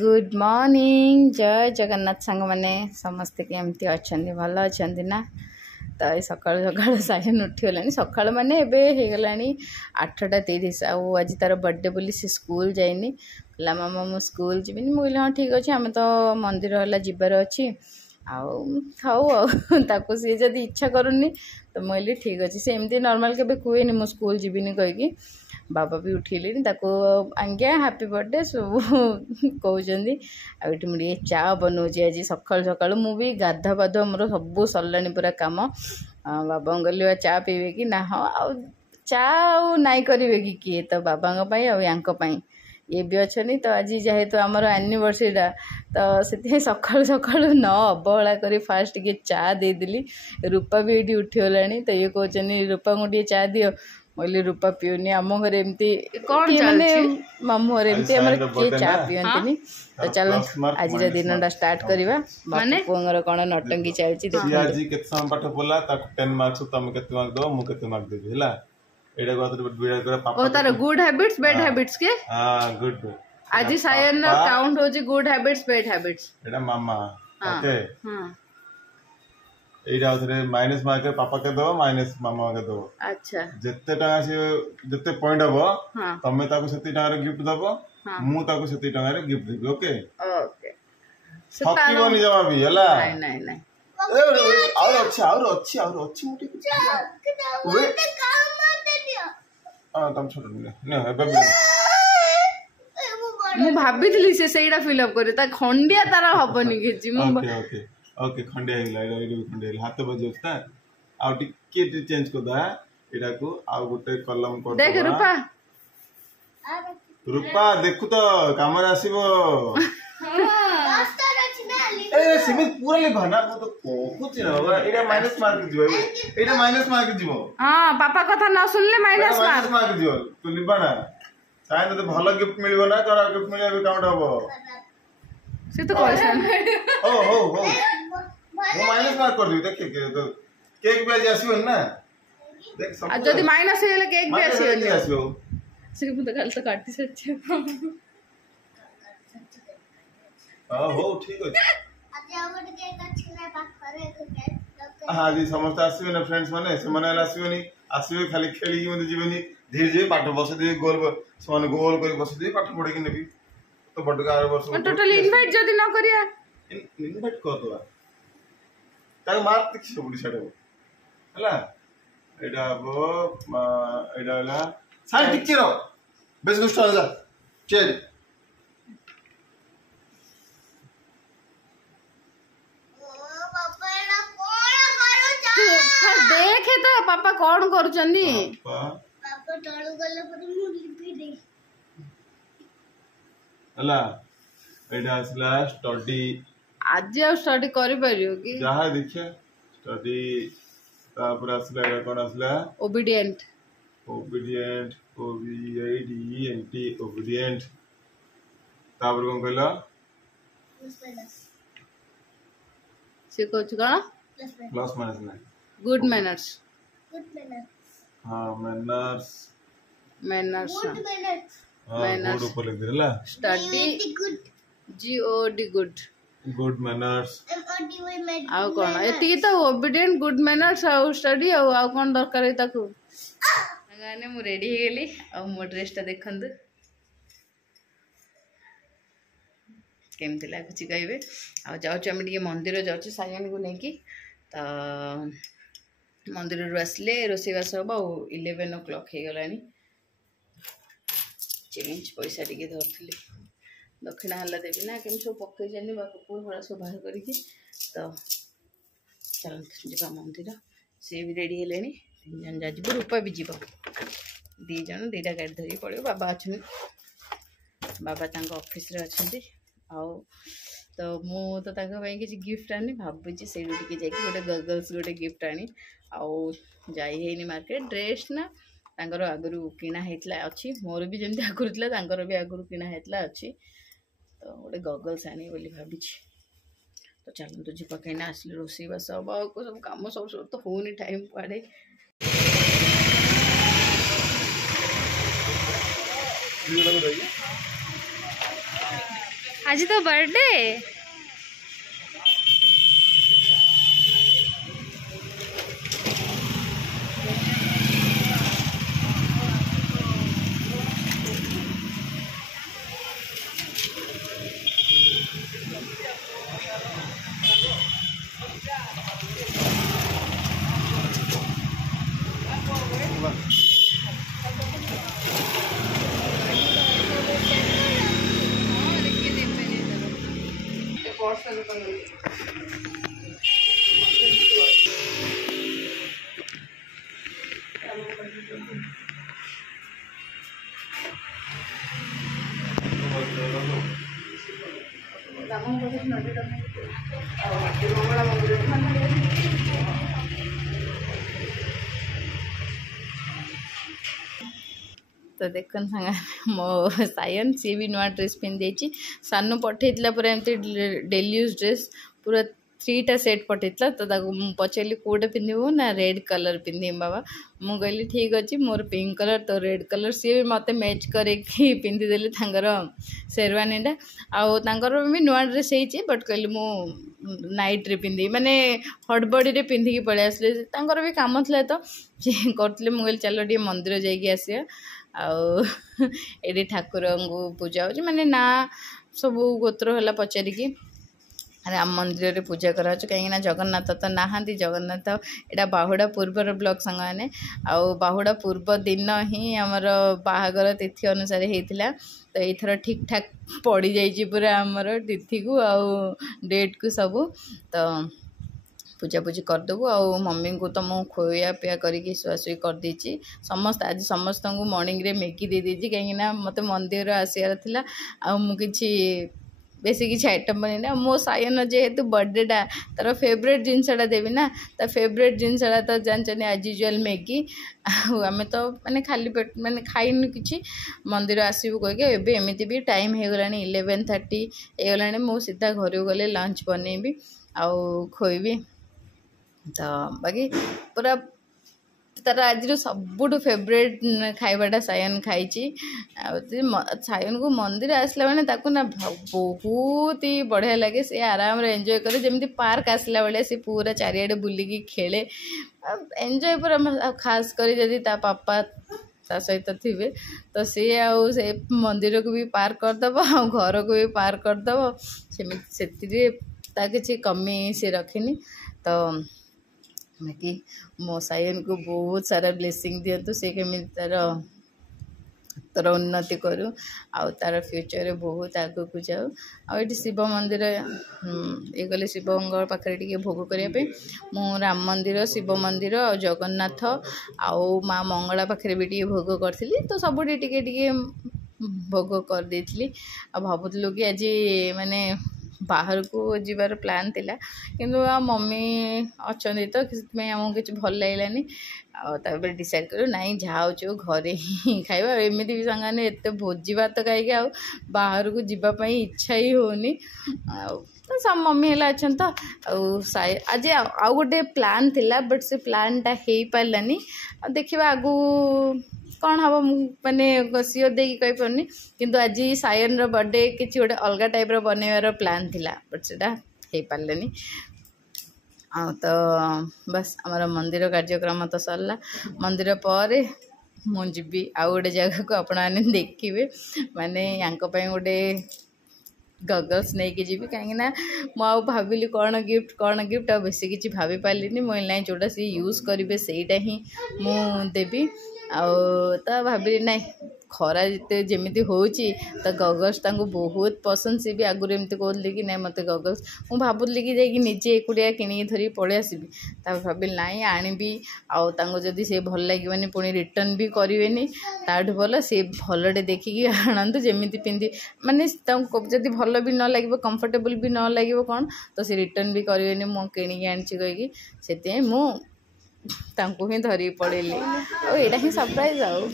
Good morning जय जगन्नाथ सांग मैंने समस्ते केमती अच्छा भल अच्छा ना तो ये सका सका साइन उठीगला सका मैंने एगला 8:30 आज तार बर्थडे बोली सी स्कूल जाइनी कहला मामा मु स्कूल जी मुझे हाँ ठीक अच्छे आम तो मंदिर है जबार अच्छी आउ सी जदि इच्छा करूनी तो मुझे ठीक अच्छे से एमती नॉर्मल के कहे मु स्कूल जीविनी कहीकि बाबा भी उठिले आज्ञा हैप्पी बर्थडे सब कहते आठ मुझे चा बनाऊँगी आज सका सका मुझे गाधा पाधुआ मोर सब सरला पूरा कम बाबा कहली चा पीबे कि ना हाँ आ चा नाई करेंगे कि किए तो बाबा यांपाई ये भी अच्छा तो आज जेहेतु आमर एनिवर्सरीटा तो से सका सका न अवहेला कर फास्ट टे चा देदेली रूपा भी ये उठीगला तो ये कहते रूपा को टे चा दियो बोली रूपा पीओनी आम घर एमती कौन मैंने मामू घर एमती किए चा पीती तो चलो आज दिन स्टार्ट करवा माने पुअर कौन नटंकी चलती पाठ पढ़ला 10 मार्क्स तुम केते मार्क दो मु केते मार्क देबी हला एडा को तार गुड हैबिट्स बैड हैबिट्स के हां गुड आज सायन काउंट हो जी गुड हैबिट्स बैड हैबिट्स एडा मामा ओके हां एडा उधर माइनस मार्क पापा के दो माइनस मामा के दो अच्छा जत्ते टका से जत्ते पॉइंट हबो तमे ताको सेति टका रे गिफ्ट दबो मु ताको सेति टका रे गिफ्ट देबी ओके ओके हकी बनी जमा भी हला नहीं नहीं नहीं और अच्छी मोटी वे तम छोड़ ने बेबी मु भाबितली से सेइडा फिल अप करे ता खंडिया तारा हबनी घेची मु ओके ओके ओके खंडिया हिला एडा भी खंडिया हाथ बजे था आ टिके चेंज कर दा एडा को आ गोटे कलम कर देख रूपा रूपा देखु तो कैमरा आसीबो ए सिमित पूरा लिखा ना तो कुछ ना बाबा एडा माइनस मार्क जीवो एडा माइनस मार्क जीवो हां पापा कथा न सुनले माइनस मार्क जीवो तू लिबा ना चाहे तो भलो गिफ्ट मिलबो ना तोरा गिफ्ट मिले भी काउंट हबो से तो क्वेश्चन हो वो माइनस मार्क कर दी देख के तो केक भी आज आसीबो ना देख सब आज जदी माइनस हेले केक भी आसीबो से मु तो गल तो काटती सच्चे हो ठीक अछि हाँ जी समस्त आसबे ना फ्रेंड्स माने से माने आसबेनी आसबे खाली खेली मते जीवनी धीरे धीरे पाठ बस दे गोल समान गोल कर बस दे पाठ पढ़े कि नेबी तो बड का वर्ष टोटल इनवाइट जदी न करिया इनवाइट कर दवा ताके मार्क तक सब डिसाइड हो हला एडा हला साइड टिक रो बेस गुस्ट आला चल देखे तो पापा कौन करूचनी पापा तळु गले पर मु लिपि दे हला एडा असला स्टडी आज आ स्टडी करि परियो कि जहा देखिए स्टडी तापर असला एडा कोन असला ओबीडिएंट ओबीडिएंट ओबीआईडीएनटी ओबीडिएंट तापर कोन कहला प्लस माइनस से कहू कोन प्लस माइनस ना गुड मैनर्स हाँ मैनर्स मैनर्स ऊपर लिख दिला स्टडी GOD गुड मैनर्स आ कोन एती तो ओबीडिएंट गुड मैनर्स आ स्टडी आ कोन दरकार है ताकू गाने मु रेडी हे गेली आ मो ड्रेसटा देखंदु केमती लागुची कहबे आ जाउछ हम टिके मंदिर जाउछ सायन को नेकी तो मंदिर रू आसले रोषेबास हम 11 o'clock हो गला चेंज पैसा टी धरती दक्षिणा हल्ला देवी ना केम सब पकई जानी बापू भरा सब बाहर करके तो चलते जा मंदिर सी भी रेडी है 3 जन जाजबू रूपा भी जीव 2 जन 2टा गाड़ी धरी पड़ो बाबा अच्छा बाबा ऑफिस रे अच्छे आउ तो मु तो किसी गिफ्ट आनी भावुची से गोटे गगल्स गोटे गिफ्ट आनी आउ जाई मार्केट ड्रेस ना तांकर आगु किना होता अच्छी मोर भी जमी आगुरी था भी आगुरी किना होता अच्छी तो गोटे गगल्स आनी बोली भावी तो चलते जी कहीं आसले रोषेबास हम सब कम सब तो होनी टाइम कुआड़े आज तो बर्थडे तो देख सांगा मो सायन सी भी नुआ ड्रेस पिंधि सानू पठे एमती डेली यूज ड्रेस पूरा 3टा सेट पठे तो पचारि कौटे पिंधु ना रेड कलर पिंधि बाबा मु कहली ठीक अच्छे मोर पिंक कलर तो रेड कलर सी भी मत मैच करके पिंधिदेली शेरवानीटा आउर भी नुआ ड्रेस होती बट कहली मु नाइट रे पिंधि माने हड़बड़ी रे पिंधिकी पलि आसले भी काम था तो करते मुझे चलो टे मंदिर जाइए आसिया आड़ी ठाकुर को पूजा हो माने ना सब गोत्र है पचारिकी राम मंदिर रे पूजा करा कहीं जगन्नाथ तो नहांती जगन्नाथ एटा बाहुड़ा पूर्वर ब्लॉग संग मैंने बाहुड़ा पूर्व दिन ही आमर बाहागर तिथि अनुसार होता तो ये ठीक ठाक पड़ जाइए पूरा आमर तिथि को डेट को सब तो पूजा पूजी करदेबू मम्मी को तो मुझे खोया पिया करके शुआशुई कर देची समस्त आज समस्त को मॉर्निंग रे मैगी दे देची कहीं मत मंदिर आसार था मुझे बेसी किसी आइटम बन मो सायन जेहेतु बर्थडेटा तार फेवरेट जिनसटा देवी ना तो फेवरेट जिनसटा तो जानते आज यूजुआल मैगी आम तो माने खाली पेट माने खाइन कि मंदिर आसबू कहीकि एमती भी टाइम हो गला 11:30 होगला मु सीधा घर गले लंच बनैबी खोईबी तो बाकी पूरा तार आज सबुठ फेवरेट खाइबाटा सायन खाई सायन को मंदिर आसला मैंने ना बहुत ही बढ़िया लगे से आराम रे एंजॉय करे जमी पार्क आसला बेले से पूरा चारिआडे बुलिकी खेले एंजॉय पूरा खास कर जदि ता पापा ता सहित थे तो सी से मंदिर को भी पार करदेव घर को भी पार करदेव से किसी कमी से रखिनी तो बाकी मो सायन को बहुत सारा ब्लेसिंग दिंतु से केमी तार उन्नति करू तार फ्यूचर रे बहुत आगो को जाऊ आठी शिव मंदिर ये गले शिव पाखे टे भोग करने मु राम मंदिर शिव मंदिर आ जगन्नाथ आउ माँ मंगला पाखे भी टे भोग करी तो सबुठी टे भोग कर देती भावुलु कि आज माने बाहर को जीवार प्लान थिला किंतु मम्मी अच्छा तो आमको किसी भल लगलानी डिसाइड कर नाई जाओ घरे ही खाइबा एमती भी सांगाने एत भोजी भात खाई बाहर को जीवाई इच्छा ही होनी तो सब मम्मी है अच्छा तो आज आउ गोटे प्लान थिला बट से प्लानटा हो पारानी देखा आगू कौन हम माने सियोर दे कही पारनी किंतु आज सायन रो बर्थडे किसी गोटे अलग टाइप रो बनइबार प्लान थिला बट सेटा हो पारानी तो बस आमर मंदिर कार्यक्रम तो सरला मंदिर पर मुझी आउ गोटे जगह को आपण मैंने देखिए माने यांको गोटे गगल्स नहीं कि जी कहीं मुझे भाविली कौन गिफ्ट बेस किसी भाभी पार्ली मुझे ना जोटा सी यूज करेंगे सहीटा ही मुदेवी तो भाविली ना खरा जिते जमी हो तो गगल्स बहुत पसंद सी भी आगुरी एमती कहते कि ना मत गगल्स मु भावुली कि जाकि निजे एकुटिया किणी धरी पलि आसबि भाविली ना आनिबी आदि से भल लगे पुणी रिटर्न भी करेनि ताठू भल सी भलटे देखिकी आणतु जमी पिंधि माने जदि भल भी न लगे कंफर्टेबल भी न लगे कौन तो सी रिटर्न भी करेनि मु किणी आनी कहीकि से मु तांको ही धरी पड़ेली और यहाँ ही सरप्राइज आउ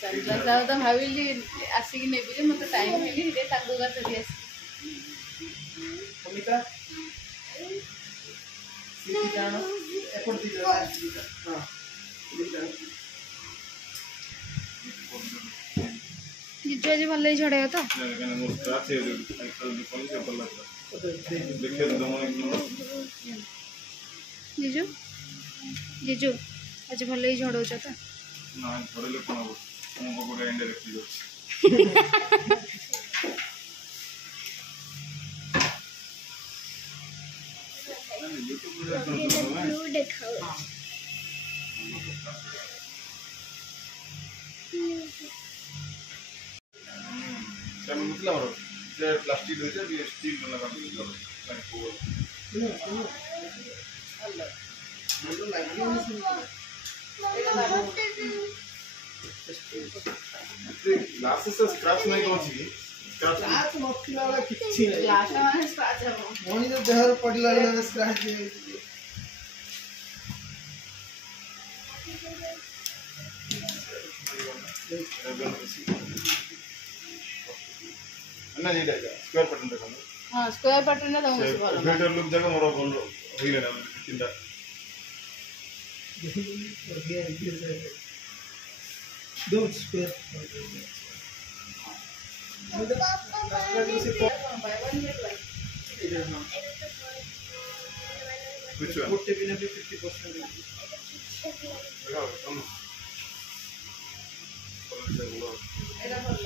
सरप्राइज आउ तो भाविली आसिक नेबी मत टाइम हेली जिजु आज भल झड़े तो जिजु जिजु आज भल झड़ौ तो ना झड़ले कोन हो हम को इनडायरेक्टली मतलब प्लास्टिक स्टील लगा ग्लासेस स्क्रैच नहीं कौन सी स्क्रैच नथिला वाला किछि नहीं ग्लास माने स्क्रैच हो मोनी जो देहर पडला वाला स्क्रैच अन्ना नहीं डाला स्क्वायर पैटर्न देखो हां स्क्वायर पैटर्न ना दउस भलो बेटर लुक जगह मोर बोल होई गेला तीनटा दो square which one would be 50% देखो तुम एला भलो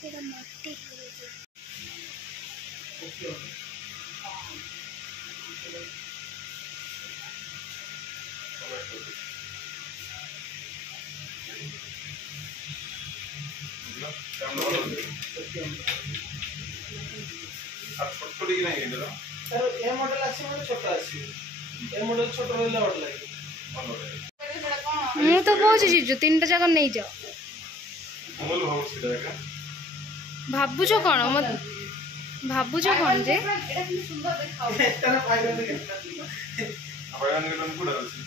तेरा मोटी ओके ए मॉडल आसी मतलब छोटा आसी ए मॉडल छोटा रहले और लागे मु तो कहूँ जीजु तीन जगह नहीं जाओ अमल भाव सीधा का भाबुच कौन मत भाबुच कौन जे एटा कि सुंदर देखाओ एटा ना फायदा नहीं अबयान निकलन कुडा अछि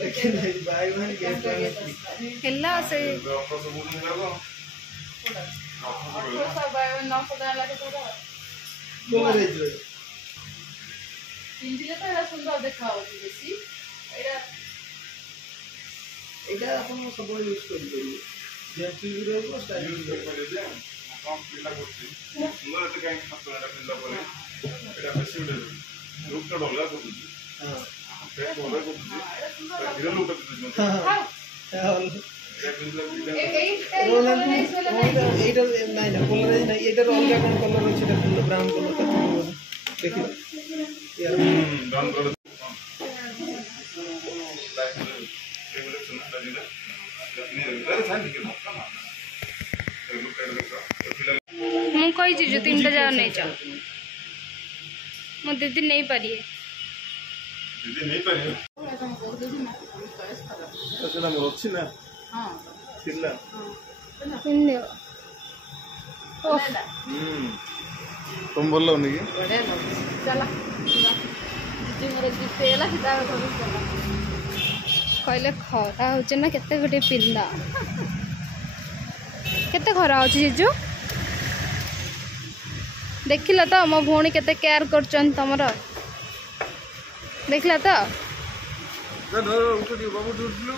लेकिन भाई भाई हेला से आपको सब बोलने जाओ और सब बाय 900 टका लागे तो बोल रे जो पिंजिले तो एटा सुंदर देखाओ बेसी एटा अपन सब यूज कर दियो जेंटली रहबो स्टाइल यूज कर पारे जे हम पिला करछि सुंदर एते काई खतरा पिला परे एटा बेसी उडे लुक तो डोला को हां पे बोला को हिरो लुक तो हां ब्राउन कलर देखिए ब्राउन कलर मु कही जीजु तीन जगह नहीं जाओ मो दीदी नहीं पारिए दीदी नहीं पारिए तो सेना मोर अछि ना हां थिला पिन्ने तुम बोल लो नहीं बड़े चला जी मोर गिफ्ट एला किता कर चला कहले खरा हो ना केते गोटे पिंदा केते खरा हो जीजु देखिला तो मो भौणी केते केयर करचन तमरा देखला तो धर उठ दियो बाबू उठ लो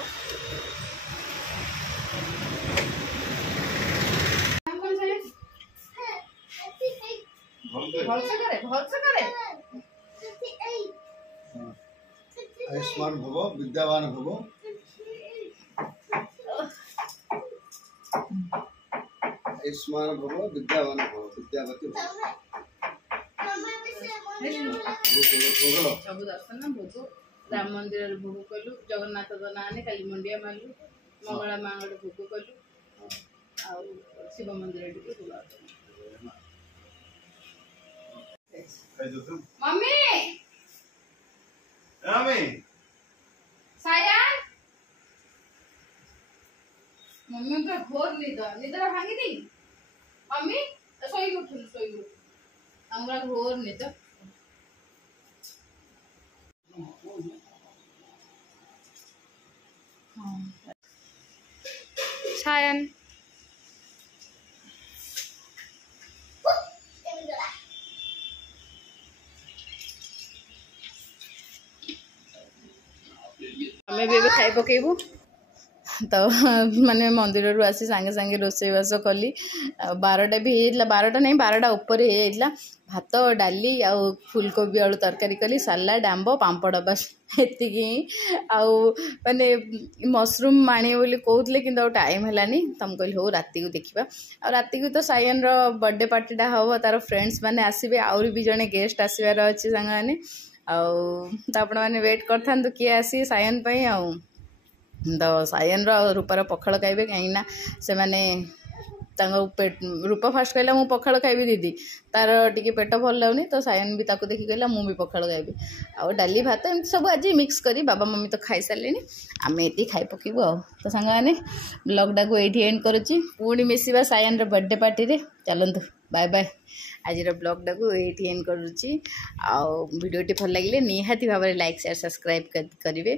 काम कर चले भल से करे आयुष्मान भव विद्यावान भव आयुष्मान भव विद्यावान भव विद्यावती सब दर्शन भोग राम मंदिर भोग कलु जगन्नाथ नाने काली मंडिया मारलु मंगला मांगड़ भोग कलु आ शिव मंदिर मम्मी सायान मम्मी का घोर निद्रा भांगी दी मम्मी सोई उठ हमरा घोर निद्रा सायन आमे भी खाई पकेबू तो माने मंदिर रू आसी सांगे सांगे रोसईवास कली 12टा भी होता 12टा नहीं 12टा ऊपर होता भात डाली आउ फुलकोबी आलू तरकारी कली सालाड आंब पांपड़ बस एतिकी आउ माने मशरूम माणी बोली कहते कि टाइम है तुम कहली हो राति को देखा आ राति को तो सायन रो बर्थडे पार्टीटा हम तार फ्रेंड्स मैंने आसबे आउरी भी जड़े गेस्ट आसबार अच्छे सांग मैंने आपण मैंने वेट कर किए आसी सायन आउ तो सायन रूपार पखाड़ खाइबे कहीं से माने पेट रूपा फास्ट कहला मु पखाड़ खाइबी दीदी तार टिके पेट भल लगुनि तो सायन भी ताको देखी कहला मु भी पखाड़ खाइबी आ डाली भात एमती सब आज मिक्स करी बाबा मम्मी तो खाई सारे आम ये खाई पकेबू आ तो सांग मैंने ब्लॉगटा को ये एंड करुच्ची पुणी मिसवा सायन बर्थडे पार्टी रे चलतु बाय बाय आज ब्लॉगटा को ये एंड करुच्ची आ वीडियोटी भल लगे निहाती भाव में लाइक शेयर सब्सक्राइब करेंगे।